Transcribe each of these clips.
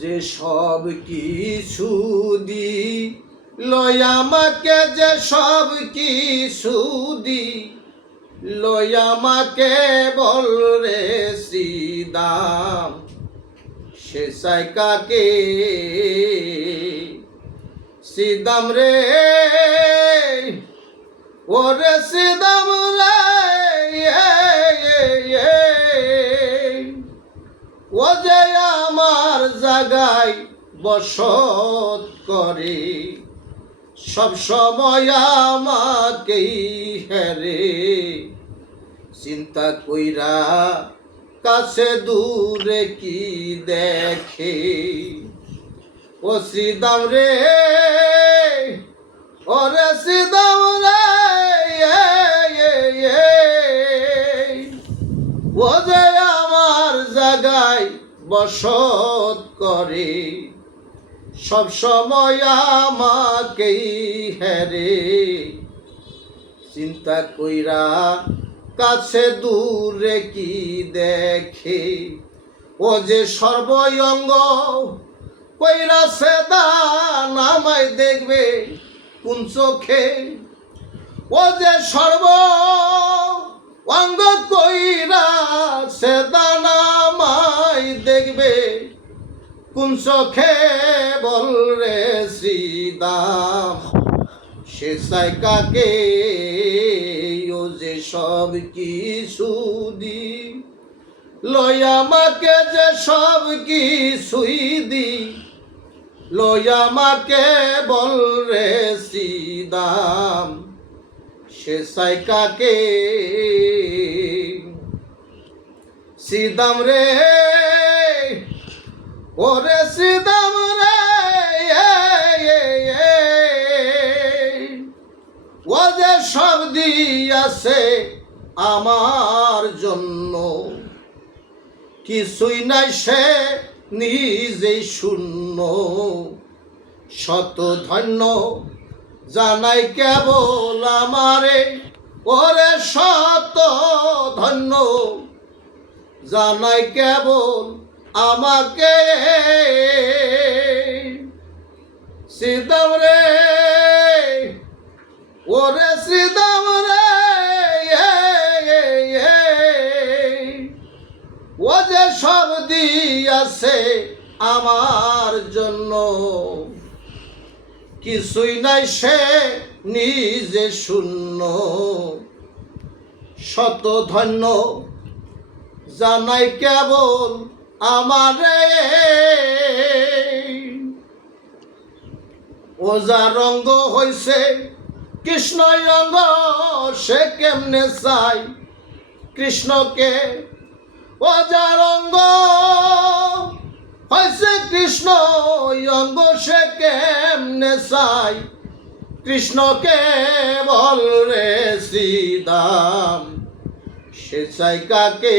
যে সব কিছু দি লয় আমাকে, যে সব কিছু দি লয় আমাকে বল রে শ্রীদাম, সে চাই কাকে শ্রীদাম রে, ওরে শ্রীদাম রে, ও যে আমার জাগায় বসত করে, সব সময় আমাকেই হেরে, চিন্তা কইরা কাছে দূরে কি দেখে, ও শ্রীদাম রে, ওরে শ্রীদাম রে, ও যে আমার জাগায় বসত করে, সব সময় আমাকেই হেরে, চিন্তা কইরা কাছে দূরে কি দেখে, ও যে সর্বঙ্গ কইরা সেদান আমায় দেখবে কোন চোখে, ও যে সর্ব অঙ্গ কইরা সেদান আমায় দেখবে কোন চোখে বল রে শ্রীদাম, সে চাই কাকে ও যে সব কিছু দি লয় আমাকে, যে সব কিছুই দি লয় আমাকে বল রে শ্রীদাম, সে চাই কাকে শ্রীদাম রে, ওরে শ্রীদাম রে, ও যে সব দিয়াছে আমার জন্য, কিছুই নাই সে নিজেই শূন্য, শত ধন্য জানাই কেবল আমারে, ওরে শত ধন্য জানাই কেবল আমাকে শ্রীদাম রে, ওরে শ্রীদাম রে, ও যে সব দিয়াছে আমার জন্য, কিছুই নাই সে নিজে শূন্য, শত ধন্য জানাই কেবল আমারে, ও যার রঙ্গ হইছে কৃষ্ণ অঙ্গ, সে কেমনে চাই কৃষ্ণকে, ও যার অঙ্গ হইছে কৃষ্ণ অঙ্গ, সে কেমনে চাই কৃষ্ণকে বল রে শ্রীদাম, সে চাই কাকে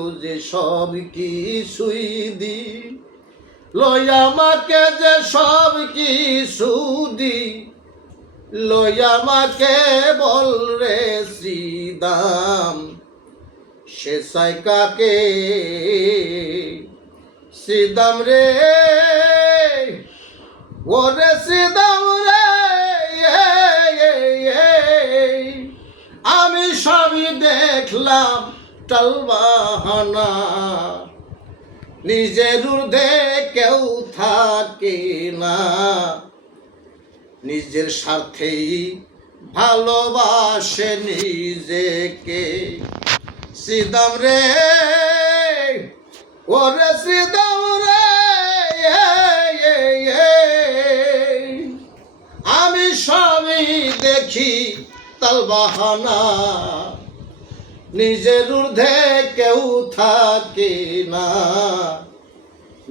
ও যে সব কিছুই দি লয় আমাকে, যে সব কিছু দি লয় আমাকে বল রে শ্রীদাম, সে চাই কাকে শ্রীদাম রে, ওরে শ্রীদাম রে, আমি সবই দেখলাম টালবাহানা, নিজের ঊর্ধ্বে কেউ থাকে না, নিজের স্বার্থেই ভালোবাসে নিজেকে শ্রীদাম রে, ওরে শ্রীদাম রে, আমি সবই দেখি তালবাহানা, নিজের ঊর্ধ্বে কেউ থাকে না,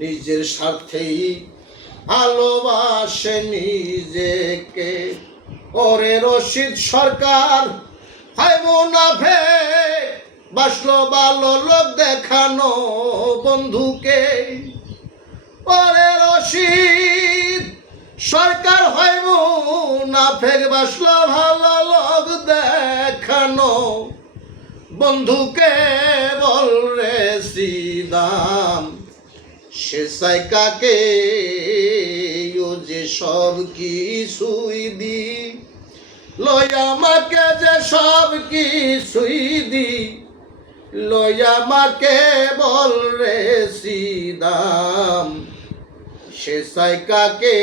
নিজের স্বার্থেই ভালোবাসে নিজেকে, ওরে রশিদ সরকার হয় মুনাফেক, বাসলো ভালো লোক দেখানো বন্ধুকে, ওরে রশিদ সরকার হয় মুনাফেক, বাসলো ভালো লোক দেখানো বন্ধুকে বল রে শ্রীদাম, সে সাইকাকে ও যে সব কিছুই দি লই আমাকে যে সব কিছুই দি লই আমাকে বল রে সিদাম সে সাইকাকে